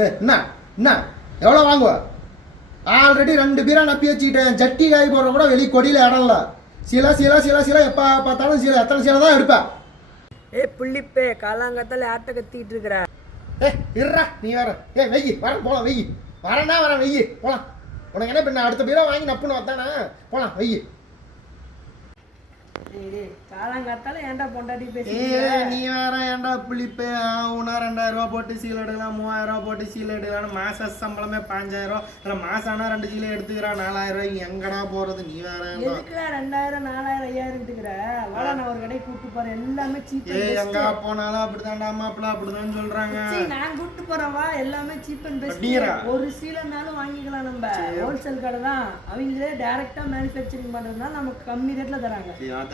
என்ன என்ன எவ்வளோ வாங்குவ? ஆல்ரெடி 2 பீரா நப்பி வச்சுக்கிட்டேன். ஜட்டி காய் போடுற கூட வெளியே கொடியில் இடம்ல. சீலை எப்போ பார்த்தாலும் சீலை எத்தனை சீலை தான் எடுப்பேன். புள்ளிப்பே காலாங்கத்தால ஆட்ட கத்திட்டு இருக்கிற. இருறா நீ வேற. வெய்யி வரேன் போகலாம். வெய்யி வரேன்னா வரேன். வெய்யி போகலாம். உனக்கு என்ன பண்ண அடுத்த பீரா வாங்கி நப்புன்னு வந்தானே. போகலாம் வெய்யி. காலாங்கத்தால ஏன்டா பொண்டாட்டி பேசி நீ வேற ஏன்டா புளிப்பே? ஆகுனா 2000 ரூபா போட்டு சீலை எடுக்கலாம், 3000 ரூபா போட்டு சீலை எடுக்கலாம். மாச சம்பளமே 5000 ரூபா. இல்லை மாசம் ஆனால் 2 சீலை எடுத்துக்கிறான் 4000 ரூபாய்க்கு. எங்கடா போறது? நீ வேற 2000 4000 5000 எடுத்துக்கிற. வாடா நான் ஒரு கடை கூப்பிட்டு போறேன். எல்லாமே சீப். எங்க போனாலும் அப்படித்தான்டா மாப்பிள்ள அப்படிதான் சொல்றாங்க. நான் கூப்பிட்டு போறேன் வா. எல்லாமே சீப் அண்ட் பெஸ்ட். ஒரு சீலைனாலும் வாங்கிக்கலாம். நம்ம ஹோல்சேல் கடை தான். அவங்களே டைரக்டா மேனுஃபேக்சரிங் பண்றதுனால நமக்கு கம்மி ரேட்ல தராங்க.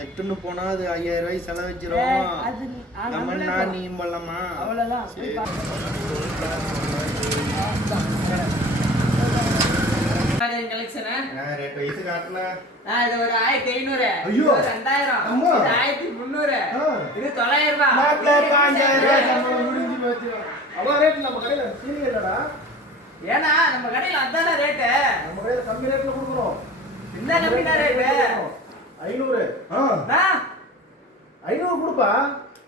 எட்டுன்னு போனா அது 5000 ரூபாய் செலவச்சிரும். நீ பண்ணலாமா? அவ்வளவுதான். ஏன்னா நம்ம கடையில அதான ரேட்டு. நம்ம கடையில கம்மி ரேட்ல கொடுக்குறோம். என்ன கம்மி ரேட்டு? 500. 500 கொடுப்பா.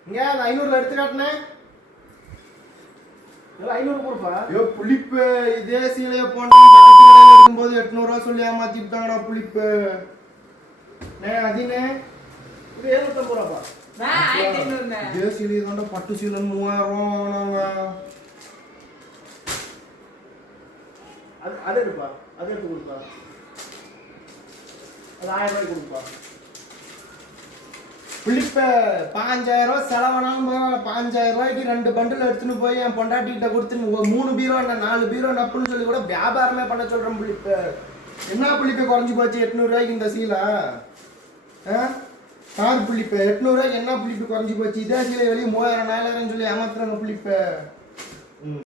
இங்க அந்த 500 எடுத்து காட்டினேன். 500 கொடுப்பா. புளிப்பு இதே சீலைய போனா பக்கத்து கடையில எடுக்கும்போது 800 ரூபா சொல்லி ஏமாத்திட்டாங்கடா புளிப்பு. அதினே இது 750 ரூபாப்பா. இதே சீலைய தாண்டா பட்டு சீலை 3000 ரூபா. அது எடுப்பா. அது எடுத்து கொடுப்பா. அது 1000 ரூபாய் கொடுப்பா. புளிப்ப 5000 ரூபா செலவானாலும் 5000 ரூபாய்க்கு 2 பண்டில் எடுத்துன்னு போய் என் பொண்டாட்டிகிட்ட கொடுத்து 3 பீரோ 4 பீரோ நப்புன்னு சொல்லி கூட வியாபாரமே பண்ண சொல்றேன். புளிப்ப என்ன புளிப்ப குறைஞ்சி போச்சு 800 ரூபாய்க்கு இந்த சீலை. கார் புளிப்ப 800 ரூபாய்க்கு என்ன புளிப்பு குறைஞ்சி போச்சு? இதே சீலை வெளியே 3000 4000 சொல்லி ஏமாத்துறாங்க புளிப்ப.